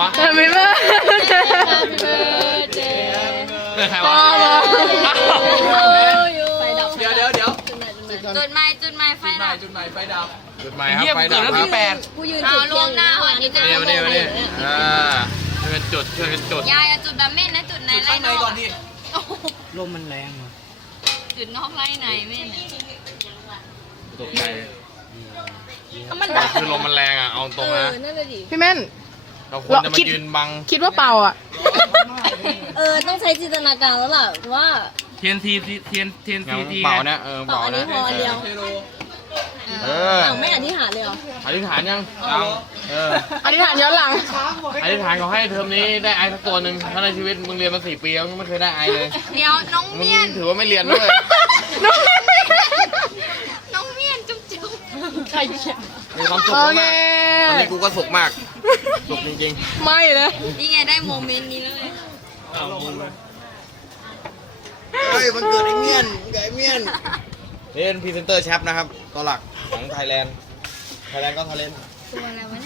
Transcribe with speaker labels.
Speaker 1: ทำไมบ้าง
Speaker 2: ใครวะ
Speaker 3: ไฟดับ
Speaker 2: เดี๋ยว
Speaker 4: จุดไม้ไฟดับ
Speaker 2: จุดไหนไฟดับ
Speaker 5: จุดใหม่ครับไฟดับครับ
Speaker 3: กูยืน
Speaker 4: เอา
Speaker 3: จุด
Speaker 4: รวมหน้าวันนี้จะ
Speaker 5: นี่มานี่มานี่ช่วยกันจุดช่วยกันจุด
Speaker 4: ยายจุดแบบเม่นนะจุดไหนไล่
Speaker 2: ข้างใน
Speaker 4: นอก
Speaker 2: ก่อนดิ
Speaker 1: ลมมันแรงว่ะ
Speaker 4: จุดนอกไล่ไหนเม่น
Speaker 5: ตกใจ
Speaker 4: มันดับ
Speaker 5: คือลมมันแรงอ่ะเอาตรงนะ
Speaker 3: นั่นเลยดิ
Speaker 1: พี่แม่น
Speaker 5: เราควรจะมายืนบัง
Speaker 1: คิดว่าเป่าอ่ะ
Speaker 3: ต้องใช้จินตนาการแล้วล่ะว่า
Speaker 2: เทียนทีเทียนที
Speaker 5: เป่านะเป่า
Speaker 3: อันนี้
Speaker 5: นะ
Speaker 3: พอเดียว
Speaker 2: เทโล
Speaker 3: ไม่อธิษฐานเลยเหรอ
Speaker 5: อธิษฐานยังยัง
Speaker 1: อธิษฐานย้อนหลัง
Speaker 5: อธิษฐานขอให้เทอมนี้ได้ไอสักตัวหนึ่งถ้าในชีวิตมึงเรียนมา4 ปีแล้วมึงไม่เคยได้ไอเลย
Speaker 4: เดี๋ยวน้อง
Speaker 5: มึง
Speaker 4: เมียน
Speaker 5: ถือว่าไม่เรียนด้วย
Speaker 4: น้องเมียนจุ๊บจุ๊บ
Speaker 3: ใครเขียน
Speaker 5: มีความสุข
Speaker 1: โอ
Speaker 5: มาก
Speaker 1: เค
Speaker 5: ตอนนี้กูก็สุขมากสุขจริง
Speaker 1: ไม่เลย
Speaker 4: นี่ไงได้โมเมนต์นี้เลย
Speaker 5: ๆเฮ้ยมันเกิดไอเมียนนี่เป็นพรีเซนเตอร์แชปนะครับตัวหลักของไทยแลนด์ก็ทะเลน
Speaker 4: ตัวอะไรวะ